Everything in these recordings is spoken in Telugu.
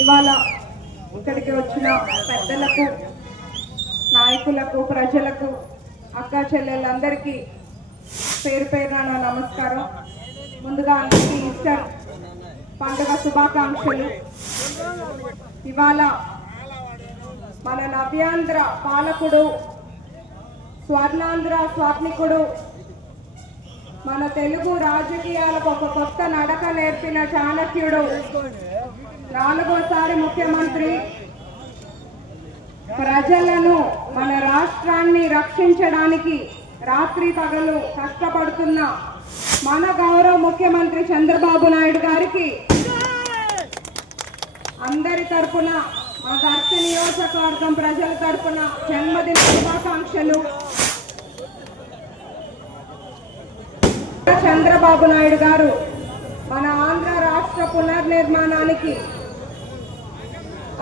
ఇవాళ ఇక్కడికి వచ్చిన పెద్దలకు నాయకులకు ప్రజలకు అక్క చెల్లెళ్ళందరికీ పేరు పేరున నమస్కారం. ముందుగా అందరికీ ఈస్టర్ పండుగ శుభాకాంక్షలు. ఇవాళ మన నవ్యాంధ్ర పాలకుడు స్వర్ణాంధ్ర స్వాత్మికుడు మన తెలుగు రాజకీయాలకు ఒక కొత్త నడక నేర్పిన చాణక్యుడు. నాలుగోసారి ముఖ్యమంత్రి. ప్రజలను మన రాష్ట్రాన్ని రక్షించడానికి రాత్రి పగలు కష్టపడుతున్న మన గౌరవ ముఖ్యమంత్రి చంద్రబాబు నాయుడు గారికి అందరి తరపున మా దర్శి నియోజకవర్గం ప్రజల తరపున జన్మదిన శుభాకాంక్షలు. చంద్రబాబు నాయుడు గారు మన ఆంధ్ర రాష్ట్ర పునర్నిర్మాణానికి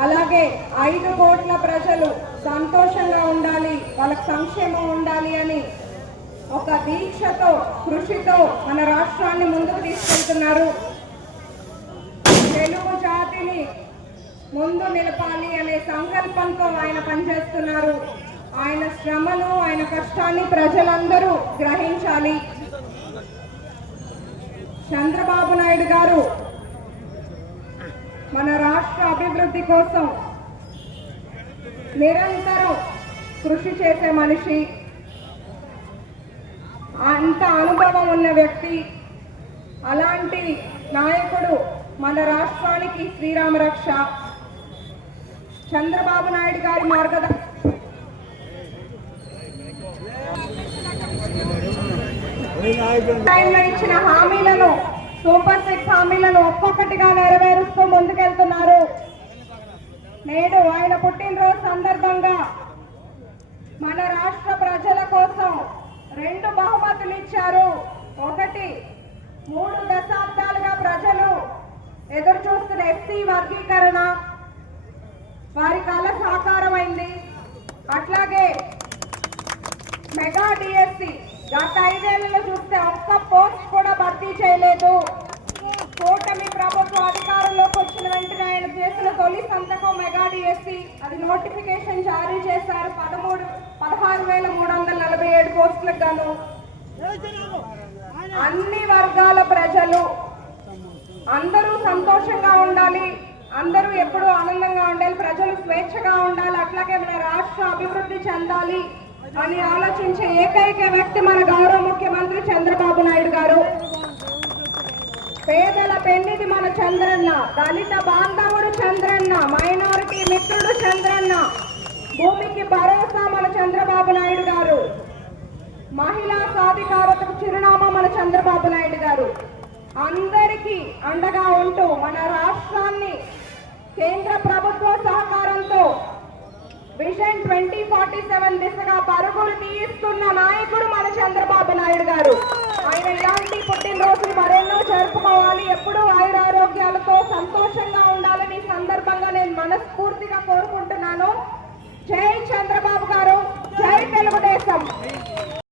అలాగే ఐదు కోట్ల ప్రజలు సంతోషంగా ఉండాలి వాళ్ళకి సంక్షేమం ఉండాలి అని ఒక దీక్షతో కృషితో మన రాష్ట్రాన్ని ముందుకు తీసుకెళ్తున్నారు. తెలుగు జాతిని ముందు నిలపాలి అనే సంకల్పంతో ఆయన పనిచేస్తున్నారు. ఆయన శ్రమను ఆయన కష్టాన్ని ప్రజలందరూ గ్రహించాలి. చంద్రబాబు నాయుడు గారు మన రాష్ట్ర అభివృద్ధి కోసం నిరంతరం కృషి చేసే మనిషి అంత అనుభవం ఉన్న వ్యక్తి అలాంటి నాయకుడు మన రాష్ట్రానికి శ్రీరామ రక్ష చంద్రబాబు నాయుడు గారి మార్గద టైంలో ఇచ్చిన హామీలను సూపర్ సిక్స్ హామీలను ఒక్కొక్కటిగా నెరవేరుస్తూ ముందుకెళ్తున్నారు. నేడు ఆయన పుట్టినరోజు సందర్భంగా మన రాష్ట్ర ప్రజల కోసం రెండు బహుమతులు ఇచ్చారు. ఒకటి మూడు దశాబ్దాలుగా ప్రజలు ఎదురు చూస్తున్న ఎస్సీ వర్గీకరణ. వారి కళ సాకారమైంది. అట్లాగే మెగా డిఎస్సి గత ఐదేళ్ళలో చూస్తే ఒక్క పోస్ట్ కూడా భర్తీ చేయలేదు. కూటమి ప్రభుత్వ అధికారంలోకి వచ్చిన వెంటనే ఆయన చేసిన తొలి సంతకం మెగా డిఎస్సి అది నోటిఫికేషన్ జారీ చేశారు. పదమూడు పదహారు వేల మూడు వందల నలభై ఏడు పోస్టులకు గాను. అన్ని వర్గాల ప్రజలు అందరూ సంతోషంగా ఉండాలి. అందరూ ఎప్పుడూ ఆనందంగా ఉండాలి. ప్రజలు స్వేచ్ఛగా ఉండాలి. అట్లాగే మన రాష్ట్ర అభివృద్ధి చెందాలి. అని ఆలోచించే ఏకైక వ్యక్తి మన గౌరవ ముఖ్యమంత్రి చంద్రబాబు నాయుడు గారు. పేదల పెన్నిది మన చంద్రన్న దళిత బాంధవుడు చంద్రన్న మైనారిటీ మిత్రుడు చంద్రన్న భూమికి భరోసా మన చంద్రబాబు నాయుడు గారు. మహిళా సాధికారతకు చిరునామా మన చంద్రబాబు నాయుడు గారు. అందరికీ అండగా ఉంటూ మన రాష్ట్రాన్ని కేంద్ర ప్రభుత్వ సహకారం విజన్ ట్వంటీ ఫార్టీ సెవెన్ దిశగా పరుగులు తీస్తున్న నాయకుడు మన చంద్రబాబు నాయుడు గారు. ఆయన ఇలాంటి పుట్టినరోజులు మరెన్నో జరుపుకోవాలి ఎప్పుడూ ఆయురారోగ్యాలతో సంతోషంగా ఉండాలని సందర్భంగా నేను మనస్ఫూర్తిగా కోరుకుంటున్నాను. జై చంద్రబాబు గారు జై తెలుగుదేశం.